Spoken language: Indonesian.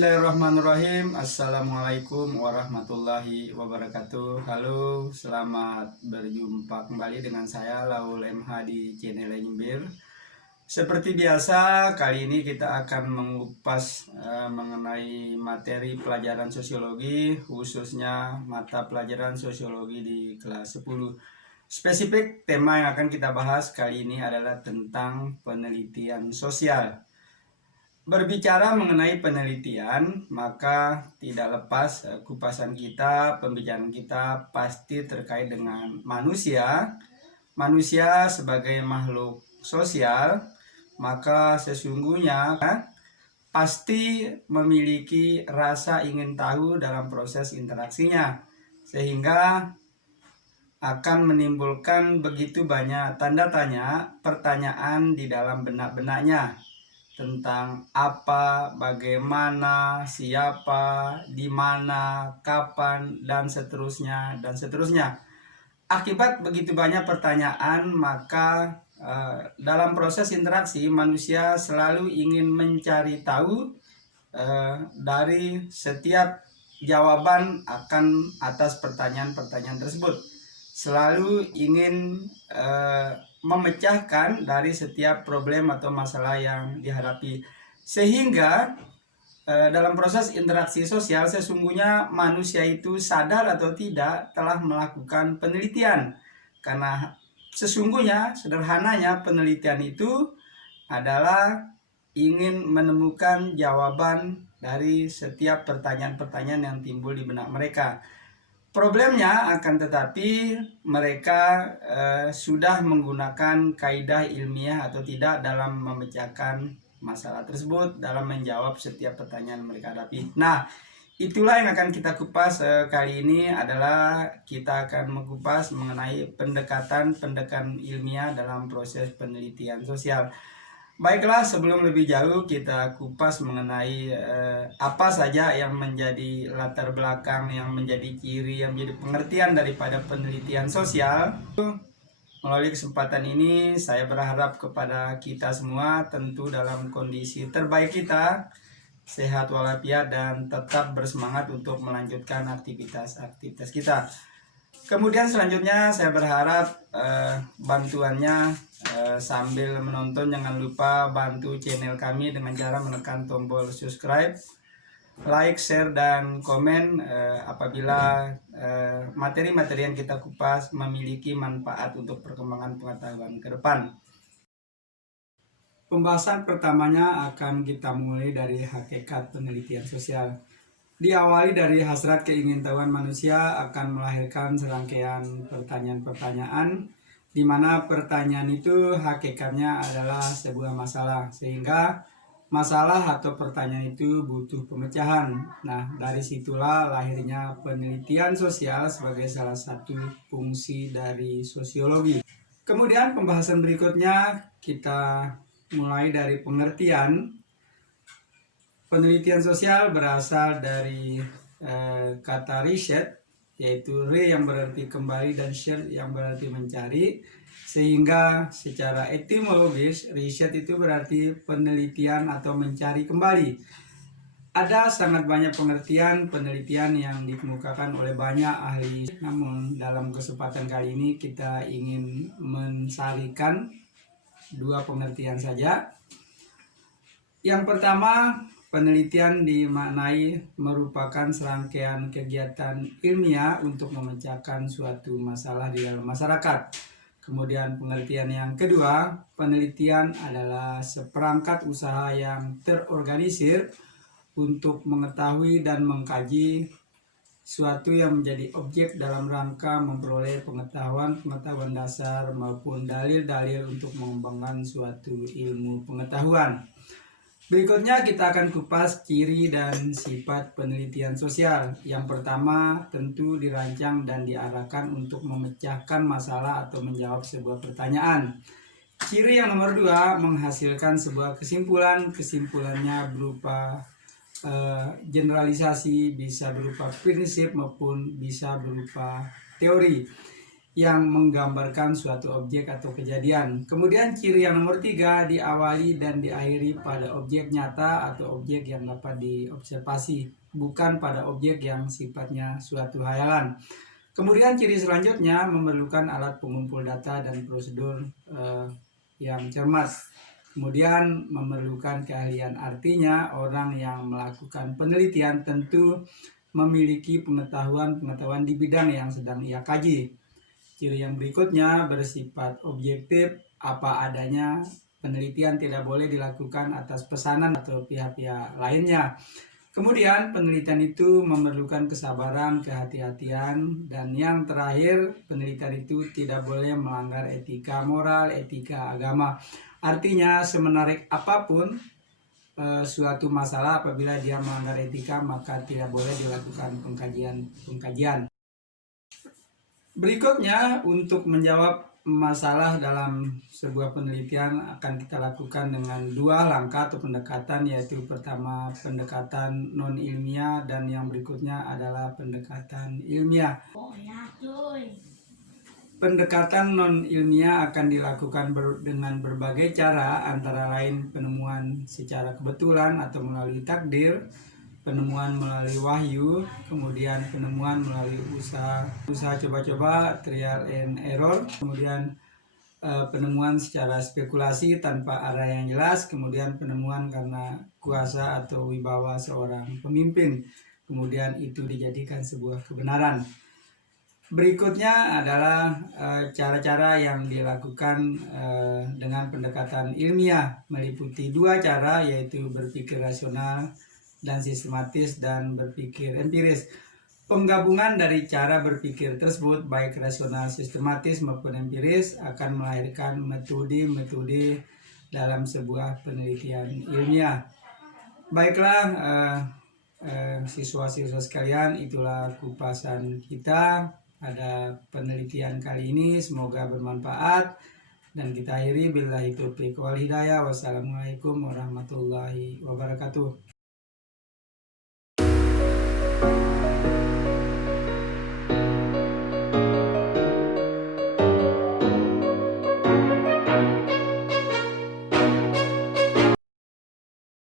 Bismillahirrahmanirrahim. Assalamualaikum warahmatullahi wabarakatuh. Halo, selamat berjumpa kembali dengan saya Laul MH di channel Nyembir. Seperti biasa, kali ini kita akan mengupas mengenai materi pelajaran sosiologi, khususnya mata pelajaran sosiologi di kelas 10. Spesifik tema yang akan kita bahas kali ini adalah tentang penelitian sosial. Berbicara mengenai penelitian, maka tidak lepas kupasan kita, pembicaraan kita pasti terkait dengan manusia. Manusia sebagai makhluk sosial, maka sesungguhnya pasti memiliki rasa ingin tahu dalam proses interaksinya, sehingga akan menimbulkan begitu banyak tanda tanya, pertanyaan di dalam benak-benaknya tentang apa, bagaimana, siapa, di mana, kapan, dan seterusnya, dan seterusnya. Akibat begitu banyak pertanyaan, maka dalam proses interaksi manusia selalu ingin mencari tahu dari setiap jawaban akan atas pertanyaan-pertanyaan tersebut. Selalu ingin memecahkan dari setiap problem atau masalah yang dihadapi, sehingga dalam proses interaksi sosial sesungguhnya manusia itu sadar atau tidak telah melakukan penelitian, karena sesungguhnya sederhananya penelitian itu adalah ingin menemukan jawaban dari setiap pertanyaan-pertanyaan yang timbul di benak mereka. Problemnya akan tetapi mereka sudah menggunakan kaidah ilmiah atau tidak dalam memecahkan masalah tersebut, dalam menjawab setiap pertanyaan mereka hadapi. Nah, itulah yang akan kita kupas kali ini, adalah kita akan mengupas mengenai pendekatan ilmiah dalam proses penelitian sosial. Baiklah, sebelum lebih jauh kita kupas mengenai apa saja yang menjadi latar belakang, yang menjadi ciri, yang menjadi pengertian daripada penelitian sosial. Melalui kesempatan ini saya berharap kepada kita semua tentu dalam kondisi terbaik kita, sehat walafiat dan tetap bersemangat untuk melanjutkan aktivitas kita. Kemudian selanjutnya saya berharap bantuannya sambil menonton jangan lupa bantu channel kami dengan cara menekan tombol subscribe, like, share, dan komen apabila materi-materi yang kita kupas memiliki manfaat untuk perkembangan pengetahuan ke depan. Pembahasan pertamanya akan kita mulai dari hakikat penelitian sosial. Diawali dari hasrat keingintahuan manusia akan melahirkan serangkaian pertanyaan-pertanyaan, di mana pertanyaan itu hakikatnya adalah sebuah masalah, sehingga masalah atau pertanyaan itu butuh pemecahan. Nah, dari situlah lahirnya penelitian sosial sebagai salah satu fungsi dari sosiologi. Kemudian pembahasan berikutnya kita mulai dari pengertian. Penelitian sosial berasal dari kata riset, yaitu re yang berarti kembali dan search yang berarti mencari, sehingga secara etimologis riset itu berarti penelitian atau mencari kembali. Ada sangat banyak penelitian yang dikemukakan oleh banyak ahli, namun dalam kesempatan kali ini kita ingin mensarikan dua pengertian saja. Yang pertama, penelitian dimaknai merupakan serangkaian kegiatan ilmiah untuk memecahkan suatu masalah di dalam masyarakat. Kemudian pengertian yang kedua, penelitian adalah seperangkat usaha yang terorganisir untuk mengetahui dan mengkaji suatu yang menjadi objek dalam rangka memperoleh pengetahuan dasar maupun dalil-dalil untuk mengembangkan suatu ilmu pengetahuan. Berikutnya kita akan kupas ciri dan sifat penelitian sosial. Yang pertama, tentu dirancang dan diarahkan untuk memecahkan masalah atau menjawab sebuah pertanyaan. Ciri yang nomor dua, menghasilkan sebuah kesimpulan. Kesimpulannya berupa generalisasi, bisa berupa prinsip maupun bisa berupa teori. yang menggambarkan suatu objek atau kejadian. Kemudian ciri yang nomor 3, diawali dan diakhiri pada objek nyata atau objek yang dapat diobservasi, bukan pada objek yang sifatnya suatu hayalan. Kemudian ciri selanjutnya memerlukan alat pengumpul data dan prosedur yang cermat. Kemudian memerlukan keahlian, artinya orang yang melakukan penelitian tentu memiliki pengetahuan di bidang yang sedang ia kaji. Ciri yang berikutnya bersifat objektif, apa adanya. Penelitian tidak boleh dilakukan atas pesanan atau pihak-pihak lainnya. Kemudian penelitian itu memerlukan kesabaran, kehati-hatian, dan yang terakhir penelitian itu tidak boleh melanggar etika moral, etika agama. Artinya semenarik apapun suatu masalah, apabila dia melanggar etika maka tidak boleh dilakukan pengkajian. Berikutnya, untuk menjawab masalah dalam sebuah penelitian akan kita lakukan dengan 2 langkah atau pendekatan, yaitu pertama pendekatan non ilmiah dan yang berikutnya adalah pendekatan ilmiah. Pendekatan non ilmiah akan dilakukan dengan berbagai cara, antara lain penemuan secara kebetulan atau melalui takdir, penemuan melalui wahyu, kemudian penemuan melalui usaha coba-coba, trial and error, kemudian penemuan secara spekulasi tanpa arah yang jelas, kemudian penemuan karena kuasa atau wibawa seorang pemimpin, kemudian itu dijadikan sebuah kebenaran. Berikutnya adalah cara-cara yang dilakukan dengan pendekatan ilmiah, meliputi 2 cara, yaitu berpikir rasional dan sistematis dan berpikir empiris. Penggabungan dari cara berpikir tersebut, baik rasional, sistematis maupun empiris, akan melahirkan metode-metode dalam sebuah penelitian ilmiah. Baiklah, siswa-siswa sekalian, itulah kupasan kita pada penelitian kali ini. Semoga bermanfaat dan kita akhiri billahi taufiq wal hidayah. Wassalamualaikum warahmatullahi wabarakatuh.